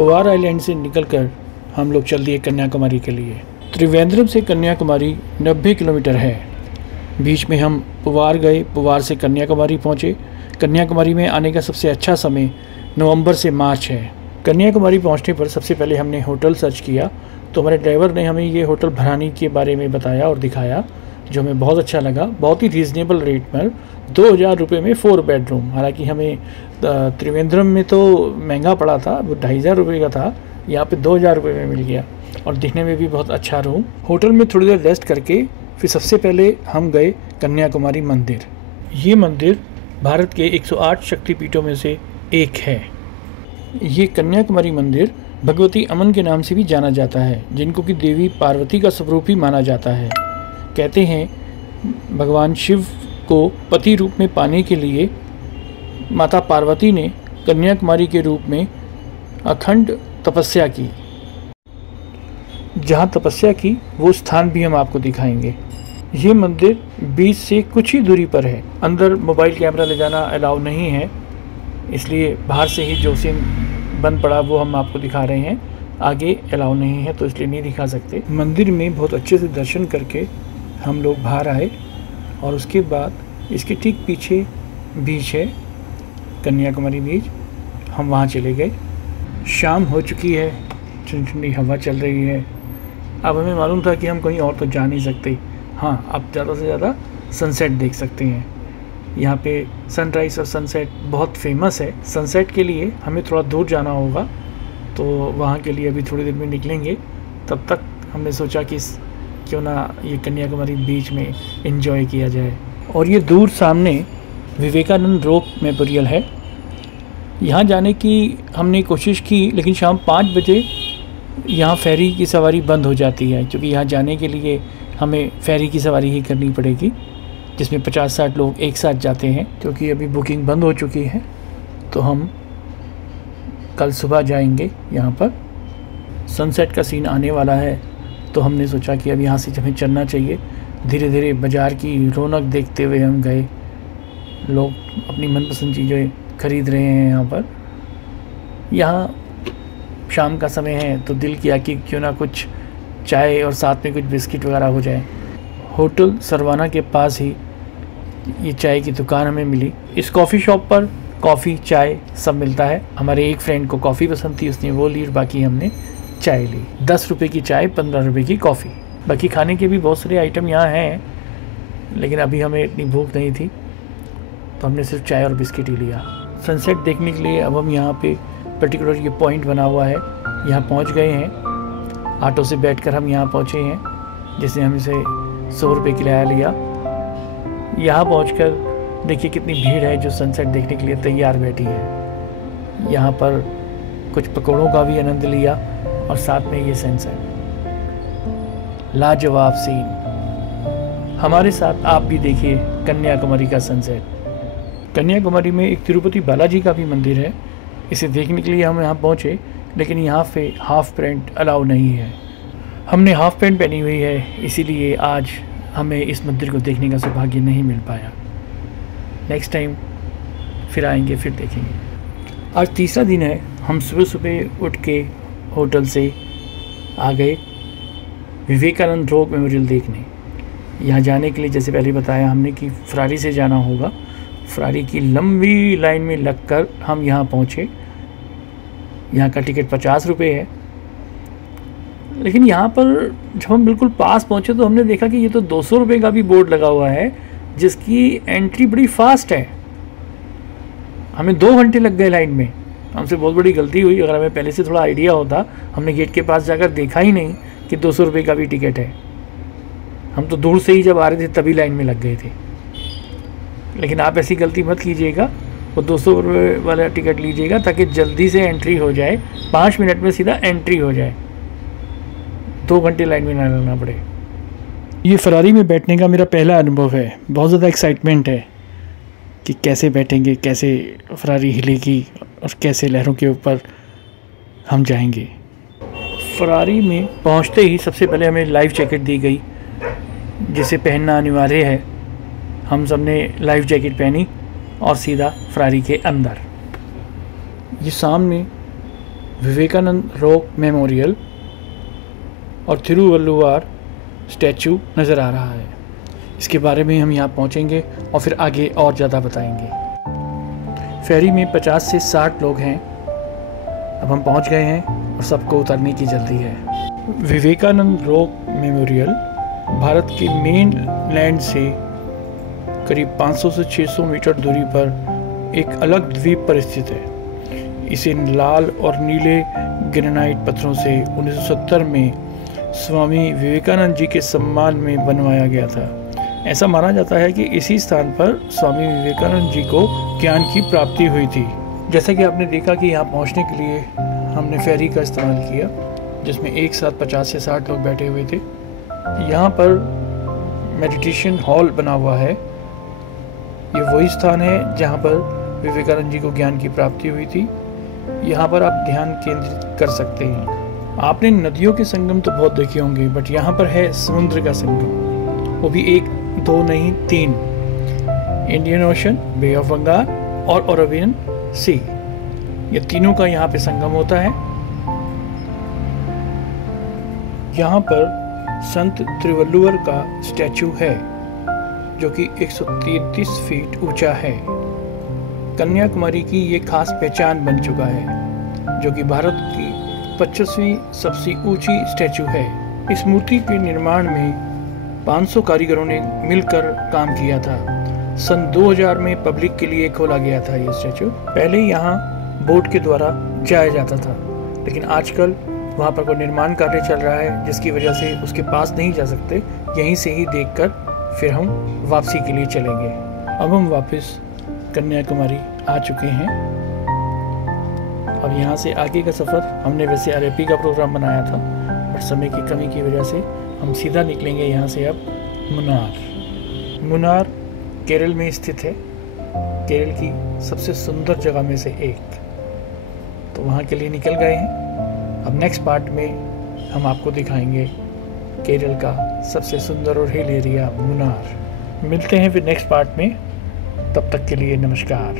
पुवार island से निकलकर हम लोग चल दिए कन्याकुमारी के लिए। त्रिवेंद्रम से कन्याकुमारी 90 किलोमीटर है। बीच में हम पुवार गए, पुवार से कन्याकुमारी पहुँचे। कन्याकुमारी में आने का सबसे अच्छा समय नवंबर से मार्च है। कन्याकुमारी पहुँचने पर सबसे पहले हमने होटल सर्च किया, तो हमारे ड्राइवर ने हमें ये होटल भरानी के बारे में बताया और दिखाया, जो हमें बहुत अच्छा लगा। बहुत ही रीज़नेबल रेट पर 2000 रुपये में 4 बेडरूम। हालांकि हमें त्रिवेंद्रम में तो महंगा पड़ा था, वो 2500 रुपये का था, यहाँ पे 2000 रुपये में मिल गया और दिखने में भी बहुत अच्छा रूम। होटल में थोड़ी देर रेस्ट करके फिर सबसे पहले हम गए कन्याकुमारी मंदिर। ये मंदिर भारत के 108 शक्तिपीठों में से एक है। ये कन्याकुमारी मंदिर भगवती अमन के नाम से भी जाना जाता है, जिनको कि देवी पार्वती का स्वरूप ही माना जाता है। कहते हैं भगवान शिव को पति रूप में पाने के लिए माता पार्वती ने कन्याकुमारी के रूप में अखंड तपस्या की। जहाँ तपस्या की वो स्थान भी हम आपको दिखाएंगे। ये मंदिर बीच से कुछ ही दूरी पर है। अंदर मोबाइल कैमरा ले जाना अलाउ नहीं है, इसलिए बाहर से ही जो सीन बंद पड़ा वो हम आपको दिखा रहे हैं। आगे अलाउ नहीं है तो इसलिए नहीं दिखा सकते। मंदिर में बहुत अच्छे से दर्शन करके हम लोग बाहर आए और उसके बाद इसके ठीक पीछे बीच है, कन्याकुमारी बीच। हम वहाँ चले गए। शाम हो चुकी है, ठंडी ठंडी हवा चल रही है। अब हमें मालूम था कि हम कहीं और तो जा नहीं सकते। हाँ, अब ज़्यादा से ज़्यादा सनसेट देख सकते हैं। यहाँ पे सनराइज़ और सनसेट बहुत फेमस है। सनसेट के लिए हमें थोड़ा दूर जाना होगा, तो वहाँ के लिए अभी थोड़ी देर में निकलेंगे। तब तक हमने सोचा कि क्यों ना ये कन्याकुमारी बीच में एंजॉय किया जाए। और ये दूर सामने विवेकानंद रॉक मेमोरियल है। यहाँ जाने की हमने कोशिश की, लेकिन शाम 5 बजे यहाँ फेरी की सवारी बंद हो जाती है, क्योंकि यहाँ जाने के लिए हमें फेरी की सवारी ही करनी पड़ेगी, जिसमें 50-60 लोग एक साथ जाते हैं। क्योंकि अभी बुकिंग बंद हो चुकी है, तो हम कल सुबह जाएंगे। यहाँ पर सनसेट का सीन आने वाला है, तो हमने सोचा कि अब यहाँ से हमें चलना चाहिए। धीरे धीरे बाज़ार की रौनक देखते हुए हम गए। लोग अपनी मनपसंद चीज़ें खरीद रहे हैं यहाँ पर। यहाँ शाम का समय है, तो दिल किया कि क्यों ना कुछ चाय और साथ में कुछ बिस्किट वगैरह हो जाए। होटल सरवाना के पास ही ये चाय की दुकान हमें मिली। इस कॉफ़ी शॉप पर कॉफ़ी, चाय सब मिलता है। हमारे एक फ्रेंड को कॉफ़ी पसंद थी, उसने वो ली और बाकी हमने चाय ली। 10 रुपये की चाय, 15 रुपये की कॉफ़ी। बाकी खाने के भी बहुत सारे आइटम यहाँ हैं, लेकिन अभी हमें इतनी भूख नहीं थी, तो हमने सिर्फ चाय और बिस्किट ही लिया। सनसेट देखने के लिए अब हम यहाँ पे पर्टिकुलर ये पॉइंट बना हुआ है, यहाँ पहुँच गए हैं। ऑटो से बैठकर हम यहाँ पहुँचे हैं, जिसने हमें से 100 रुपये किराया लिया। यहाँ पहुँचकर देखिए कितनी भीड़ है जो सनसेट देखने के लिए तैयार बैठी है। यहाँ पर कुछ पकौड़ों का भी आनंद लिया और साथ में ये सनसेट, लाजवाब सीन। हमारे साथ आप भी देखिए कन्याकुमारी का सनसेट। कन्याकुमारी में एक तिरुपति बालाजी का भी मंदिर है। इसे देखने के लिए हम यहाँ पहुँचे, लेकिन यहाँ पे हाफ पैंट अलाउ नहीं है। हमने हाफ पैंट पहनी हुई है, इसीलिए आज हमें इस मंदिर को देखने का सौभाग्य नहीं मिल पाया। नेक्स्ट टाइम फिर आएंगे, फिर देखेंगे। आज तीसरा दिन है। हम सुबह सुबह उठ के होटल से आ गए विवेकानंद रॉक मेमोरियल देखने। यहाँ जाने के लिए जैसे पहले बताया हमने कि फरारी से जाना होगा। फरारी की लंबी लाइन में लगकर हम यहाँ पहुँचे। यहाँ का टिकट 50 रुपये है, लेकिन यहाँ पर जब हम बिल्कुल पास पहुँचे तो हमने देखा कि ये तो 200 रुपये का भी बोर्ड लगा हुआ है, जिसकी एंट्री बड़ी फास्ट है। हमें 2 घंटे लग गए लाइन में। हमसे बहुत बड़ी गलती हुई। अगर हमें पहले से थोड़ा आइडिया होता, हमने गेट के पास जाकर देखा ही नहीं कि 200 रुपये का भी टिकट है। हम तो दूर से ही जब आ रहे थे तभी लाइन में लग गए थे। लेकिन आप ऐसी गलती मत कीजिएगा, वो 200 रुपये वाला टिकट लीजिएगा ताकि जल्दी से एंट्री हो जाए, 5 मिनट में सीधा एंट्री हो जाए, 2 घंटे लाइन में ना लगना पड़े। ये फरारी में बैठने का मेरा पहला अनुभव है। बहुत ज़्यादा एक्साइटमेंट है कि कैसे बैठेंगे, कैसे फरारी हिलेगी और कैसे लहरों के ऊपर हम जाएंगे। फरारी में पहुंचते ही सबसे पहले हमें लाइफ जैकेट दी गई, जिसे पहनना अनिवार्य है। हम सब ने लाइफ जैकेट पहनी और सीधा फरारी के अंदर। ये सामने विवेकानंद रॉक मेमोरियल और थिरुवल्लुवार स्टैचू नज़र आ रहा है। इसके बारे में हम यहाँ पहुँचेंगे और फिर आगे और ज़्यादा बताएंगे। फेरी में 50 से 60 लोग हैं। अब हम पहुँच गए हैं और सबको उतरने की जल्दी है। विवेकानंद रॉक मेमोरियल भारत के मेन लैंड से करीब 500 से 600 मीटर दूरी पर एक अलग द्वीप पर स्थित है। इसे लाल और नीले ग्रेनाइट पत्थरों से 1970 में स्वामी विवेकानंद जी के सम्मान में बनवाया गया था। ऐसा माना जाता है कि इसी स्थान पर स्वामी विवेकानंद जी को ज्ञान की प्राप्ति हुई थी। जैसा कि आपने देखा कि यहाँ पहुँचने के लिए हमने फेरी का इस्तेमाल किया, जिसमें एक साथ 50 से 60 लोग बैठे हुए थे। यहाँ पर मेडिटेशन हॉल बना हुआ है। ये वही स्थान है जहाँ पर विवेकानंद जी को ज्ञान की प्राप्ति हुई थी। यहाँ पर आप ध्यान केंद्रित कर सकते हैं। आपने नदियों के संगम तो बहुत देखे होंगे, बट यहाँ पर है समुद्र का संगम, वो भी 1, 2 नहीं 3। Indian Ocean, Bay of Bengal और अरेबियन सी, ये तीनों का यहाँ पे संगम होता है। यहाँ पर संत तिरुवल्लुवर का स्टैचू है जो कि 133 फीट ऊंचा है। कन्याकुमारी की ये खास पहचान बन चुका है, जो कि भारत की 25वीं सबसे ऊंची स्टैचू है। इस मूर्ति के निर्माण में 500 कारीगरों ने मिलकर काम किया था। सन 2000 में पब्लिक के लिए खोला गया था ये स्टैचू। पहले यहाँ बोट के द्वारा जाया जाता था, लेकिन आजकल वहाँ पर कोई निर्माण कार्य चल रहा है, जिसकी वजह से उसके पास नहीं जा सकते। यहीं से ही देखकर फिर हम वापसी के लिए चलेंगे। अब हम वापस कन्याकुमारी आ चुके हैं। अब यहाँ से आगे का सफ़र हमने वैसे आरएपी का प्रोग्राम बनाया था, बट समय की कमी की वजह से हम सीधा निकलेंगे यहाँ से अब मुन्नार। मुन्नार केरल में स्थित है, केरल की सबसे सुंदर जगह में से एक। तो वहाँ के लिए निकल गए हैं। अब नेक्स्ट पार्ट में हम आपको दिखाएंगे केरल का सबसे सुंदर और हिल एरिया मुन्नार। मिलते हैं फिर नेक्स्ट पार्ट में। तब तक के लिए नमस्कार।